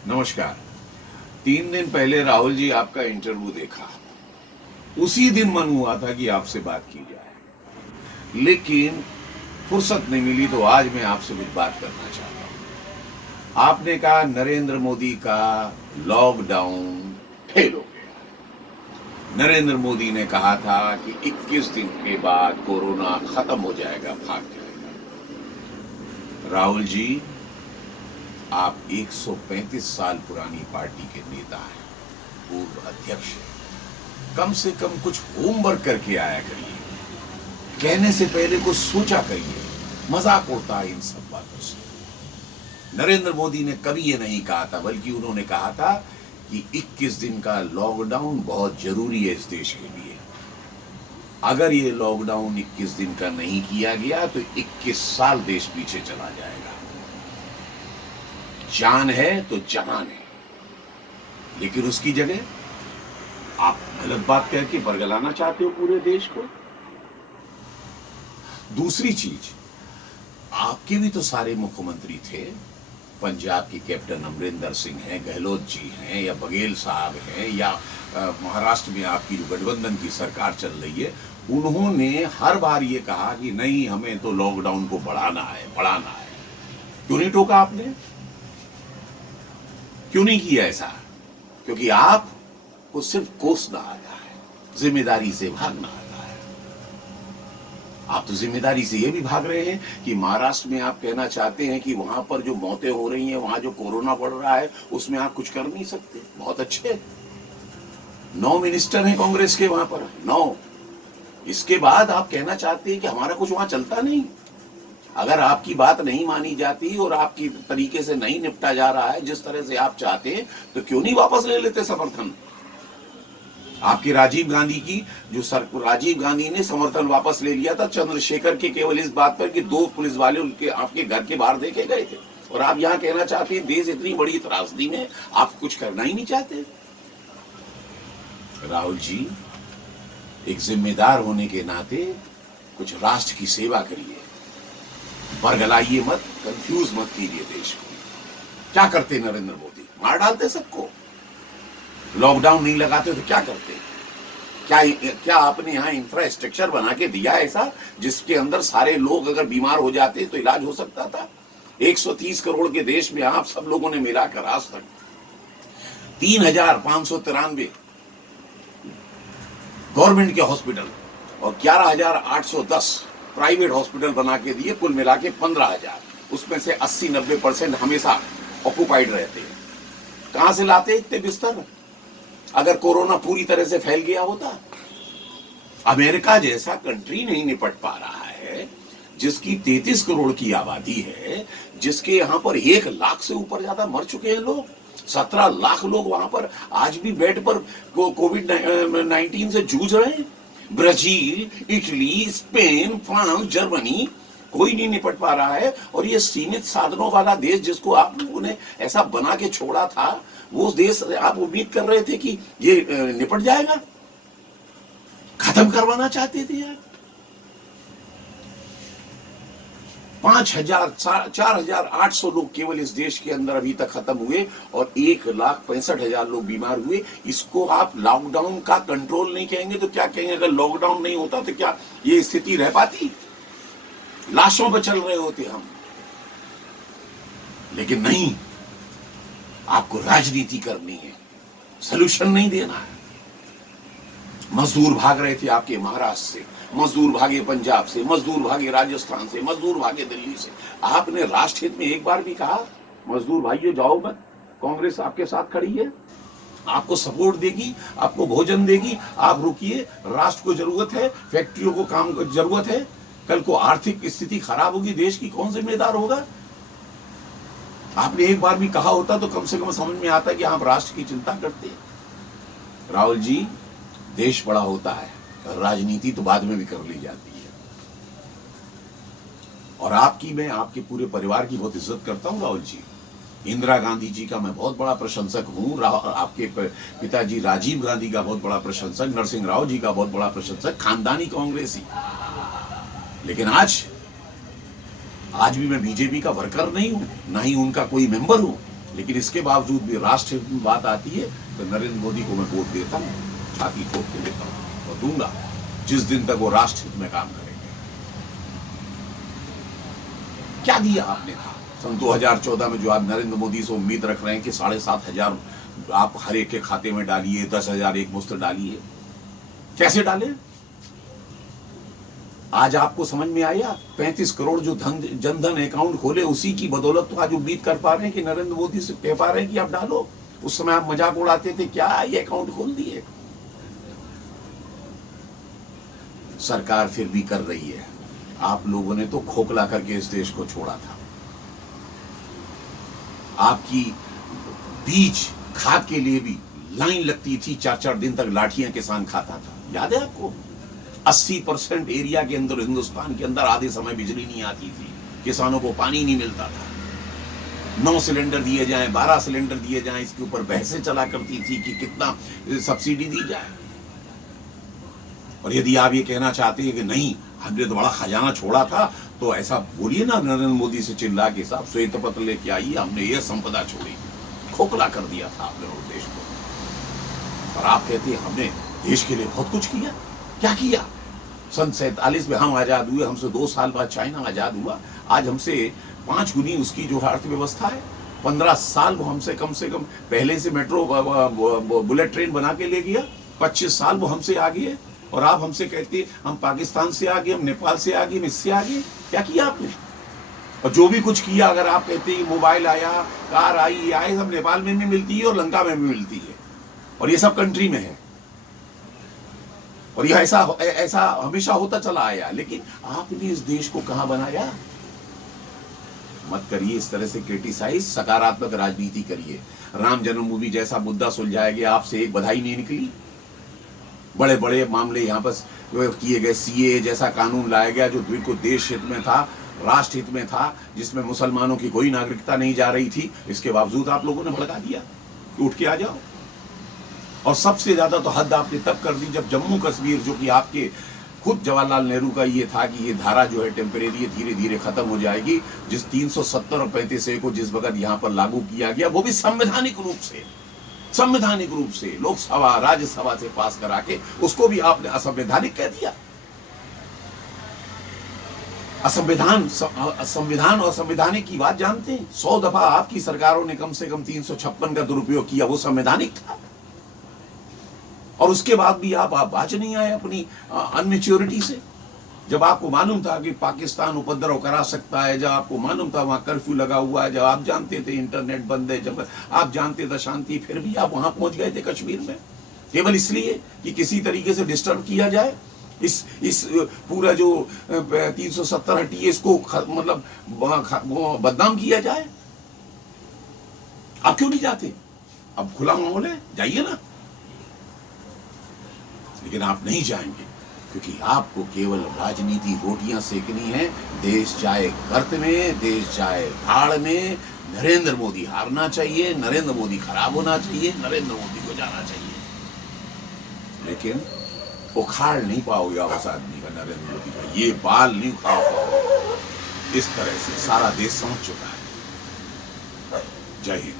नमस्कार। 3 दिन पहले राहुल जी आपका इंटरव्यू देखा। उसी दिन मन हुआ था कि आपसे बात की जाए, लेकिन फुर्सत नहीं मिली, तो आज मैं आपसे कुछ बात करना चाहता हूं। आपने कहा नरेंद्र मोदी का लॉकडाउन फेल हो गया। नरेंद्र मोदी ने कहा था कि 21 दिन के बाद कोरोना खत्म हो जाएगा, भाग जाएगा। राहुल जी, आप 135 साल पुरानी पार्टी के नेता हैं, पूर्व अध्यक्ष हैं। कम से कम कुछ होमवर्क करके आया करिए। कहने से पहले कुछ सोचा करिए। मजाक उड़ता है इन सब बातों से। नरेंद्र मोदी ने कभी ये नहीं कहा था, बल्कि उन्होंने कहा था कि 21 दिन का लॉकडाउन बहुत जरूरी है इस देश के लिए। अगर ये लॉकडाउन 21 दिन का नहीं किया गया तो 21 साल देश पीछे चला जाएगा। जान है तो जहान है, लेकिन उसकी जगह आप गलत बात करके बरगलाना चाहते हो पूरे देश को। दूसरी चीज, आपके भी तो सारे मुख्यमंत्री थे। पंजाब के कैप्टन अमरिंदर सिंह हैं, गहलोत जी हैं, या बघेल साहब हैं, या महाराष्ट्र में आपकी जो गठबंधन की सरकार चल रही है, उन्होंने हर बार ये कहा कि नहीं, हमें तो लॉकडाउन को बढ़ाना है। क्यों नहीं टोका आपने? क्यों नहीं किया ऐसा? क्योंकि आपको सिर्फ कोसना आता है, जिम्मेदारी से भागना आता है। आप तो जिम्मेदारी से ये भी भाग रहे हैं कि महाराष्ट्र में आप कहना चाहते हैं कि वहां पर जो मौतें हो रही हैं, वहां जो कोरोना बढ़ रहा है, उसमें आप कुछ कर नहीं सकते। बहुत अच्छे, 9 मिनिस्टर हैं कांग्रेस के वहां पर, 9। इसके बाद आप कहना चाहते हैं कि हमारा कुछ वहां चलता नहीं। अगर आपकी बात नहीं मानी जाती और आपकी तरीके से नहीं निपटा जा रहा है जिस तरह से आप चाहते हैं, तो क्यों नहीं वापस ले लेते समर्थन? आपके राजीव गांधी की राजीव गांधी ने समर्थन वापस ले लिया था चंद्रशेखर के, केवल इस बात पर कि 2 पुलिस वाले उनके आपके घर के बाहर देखे गए थे। और आप यहां कहना चाहते हैं देश इतनी बड़ी त्रासदी में आप कुछ करना ही नहीं चाहते। राहुल जी, एक जिम्मेदार होने के नाते कुछ राष्ट्र की सेवा करिए। बरगलाइए मत, कंफ्यूज मत कीजिए देश को। क्या करते नरेंद्र मोदी? मार डालते सबको। लॉकडाउन नहीं लगाते तो क्या करते? क्या आपने यहाँ इंफ्रास्ट्रक्चर बना के दिया ऐसा जिसके अंदर सारे लोग अगर बीमार हो जाते तो इलाज हो सकता था? 130 करोड़ के देश में आप सब लोगों ने मिलाकर आज तक 3,593 गवर्नमेंट के हॉस्पिटल और 11,810 प्राइवेट हॉस्पिटल बना के दिए, कुल मिला के 15,000। उसमें से 80-90% हमेशा ऑक्यूपाइड रहते हैं। कहां से लाते इतने बिस्तर? अगर कोरोना पूरी तरह से फैल गया होता? अमेरिका जैसा कंट्री नहीं निपट पा रहा है, जिसकी 33 करोड़ की आबादी है, जिसके यहां पर 1 लाख से ऊपर ज्यादा मर चुके हैं लोग, 17 लाख लोग वहां पर आज भी बेड पर कोविड-19 से जूझ रहे हैं। Brazil, Italy, Spain, France, Germany, कोई नहीं निपट पा रहा है। और ये सीमित साधनों वाला देश जिसको आप लोगों ने ऐसा बना के छोड़ा था, वो देश आप उम्मीद कर रहे थे कि ये निपट जाएगा? खत्म करवाना चाहते थे यार। 4,800 लोग केवल इस देश के अंदर अभी तक खत्म हुए और 1,65,000 लोग बीमार हुए। इसको आप लॉकडाउन का कंट्रोल नहीं कहेंगे तो क्या कहेंगे? अगर लॉकडाउन नहीं होता तो क्या ये स्थिति रह पाती? लाशों पर चल रहे होते हम। लेकिन नहीं, आपको राजनीति करनी है, सलूशन नहीं देना है। मजदूर भाग रहे थे आपके महाराष्ट्र से, मजदूर भागे पंजाब से, मजदूर भागे राजस्थान से, मजदूर भागे दिल्ली से। आपने राष्ट्र हित में एक बार भी कहा मजदूर भाइयों जाओ मत, कांग्रेस आपके साथ खड़ी है, आपको सपोर्ट देगी, आपको भोजन देगी, आप रुकिए, राष्ट्र को जरूरत है, फैक्ट्रियों को काम की जरूरत है। कल को आर्थिक स्थिति खराब होगी देश की, कौन जिम्मेदार होगा? आपने एक बार भी कहा होता तो कम से कम समझ में आता कि आप राष्ट्र की चिंता करते हैं। राहुल जी, देश बड़ा होता है, राजनीति तो बाद में भी कर ली जाती है। और मैं आपके पूरे परिवार की बहुत इज्जत करता हूं राहुल जी। इंदिरा गांधी जी का मैं बहुत बड़ा प्रशंसक हूं, आपके पिताजी राजीव गांधी का बहुत बड़ा प्रशंसक, नरसिंह राव जी का बहुत बड़ा प्रशंसक, खानदानी कांग्रेसी। लेकिन आज भी मैं बीजेपी का वर्कर नहीं हूं, ना ही उनका कोई मेंबर हूं। लेकिन इसके बावजूद भी राष्ट्र हित में बात आती है तो नरेंद्र मोदी को मैं वोट देता हूँ, छाती ठोक के देता हूँ और दूंगा जिस दिन तक वो राष्ट्र हित में काम करेंगे। क्या दिया आपने था सन 2014 में जो आप नरेंद्र मोदी से उम्मीद रख रहे हैं कि 7,500 आप हर एक के खाते में डालिए, 10,000 एक मुश्त डालिए, कैसे डाले? आज आपको समझ में आया? 35 करोड़ जो जनधन अकाउंट खोले उसी की बदौलत तो आज उम्मीद कर पा रहे हैं कि नरेंद्र मोदी से कह पा रहे हैं कि आप डालो। उस समय आप मजाक उड़ाते थे, क्या ये अकाउंट खोल दिए। सरकार फिर भी कर रही है। आप लोगों ने तो खोखला करके इस देश को छोड़ा था। आपकी बीज खाद के लिए भी लाइन लगती थी, 4-4 दिन तक लाठियां किसान खाता था, याद है आपको? 80% एरिया के अंदर, हिंदुस्तान के अंदर आधे समय बिजली नहीं आती थी, किसानों को पानी नहीं मिलता था। 9 सिलेंडर दिए जाएं, 12 सिलेंडर दिए जाएं, इसके ऊपर बहसें चला करती थी कि कितना सब्सिडी दी जाए। और यदि आप ये कहना चाहते हैं कि नहीं हमने तो बड़ा खजाना छोड़ा था, तो ऐसा बोलिए ना नरेंद्र मोदी से चिल्ला के, साहब श्वेत पत्र लेके आइए, हमने ये संपदा छोड़ी। खोखला कर दिया था आपने देश को। और आप कहते हैं हमने देश के लिए बहुत कुछ किया। क्या किया? सन 47 में हम आजाद हुए, हमसे 2 साल बाद चाइना आजाद हुआ। आज हमसे 5 गुनी उसकी जो अर्थव्यवस्था है। 15 साल वो हमसे कम पहले से मेट्रो बुलेट ट्रेन बना के ले गया। 25 साल वो हमसे आगे है। और आप हमसे कहते हम पाकिस्तान से आगे, हम नेपाल से आगे, हम इससे आगे। क्या किया आपने? और जो भी कुछ किया, अगर आप कहते हैं मोबाइल आया, कार आई, ये आए, सब नेपाल में भी मिलती है और लंका में भी मिलती है, और ये सब कंट्री में है। और यह ऐसा हमेशा होता चला आया। लेकिन आपने इस देश को कहां बनाया? मत करिए इस तरह से क्रिटिसाइज, सकारात्मक राजनीति करिए। राम जन्मभूमि जैसा मुद्दा सुलझाया गया, आपसे एक बधाई नहीं निकली। बड़े बड़े मामले यहाँ पर किए गए, सीए जैसा कानून लाया गया जो बिल्कुल देश हित में था, राष्ट्र हित में था, जिसमें मुसलमानों की कोई नागरिकता नहीं जा रही थी। इसके बावजूद आप लोगों ने भड़का दिया कि उठ के आ जाओ। और सबसे ज्यादा तो हद आपने तब कर दी जब जम्मू कश्मीर, जो कि आपके खुद जवाहरलाल नेहरू का ये था कि ये धारा जो है टेम्परेरी धीरे धीरे खत्म हो जाएगी, जिस 370 और 35A को जिस वक्त यहाँ पर लागू किया गया, वो भी संवैधानिक रूप से लोकसभा राज्यसभा से पास करा के उसको भी आपने असंवैधानिक कह दिया। संविधान और संवैधानिक की बात जानते हैं। 100 दफा आपकी सरकारों ने कम से कम 356 का दुरुपयोग किया, वो संवैधानिक था। और उसके बाद भी आप बाज नहीं आए अपनी अनमेच्योरिटी से। जब आपको मालूम था कि पाकिस्तान उपद्रव करा सकता है, जब आपको मालूम था वहां कर्फ्यू लगा हुआ है, जब आप जानते थे इंटरनेट बंद है, जब आप जानते थे शांति, फिर भी आप वहां पहुंच गए थे कश्मीर में, केवल इसलिए कि किसी तरीके से डिस्टर्ब किया जाए, इस पूरा जो 370 हटिए इसको मतलब बदनाम किया जाए। आप क्यों नहीं जाते? अब खुला माहौल है, जाइए ना। लेकिन आप नहीं जाएंगे क्योंकि आपको केवल राजनीति रोटियां सेकनी है। देश जाए गर्त में, देश जाए भाड़ में। नरेंद्र मोदी हारना चाहिए, नरेंद्र मोदी खराब होना चाहिए, नरेंद्र मोदी को जाना चाहिए। लेकिन उखाड़ नहीं पाओगे आप उस आदमी का, नरेंद्र मोदी का ये बाल नहीं उखाड़ पाओगे। इस तरह से सारा देश समझ चुका है। जय हिंद।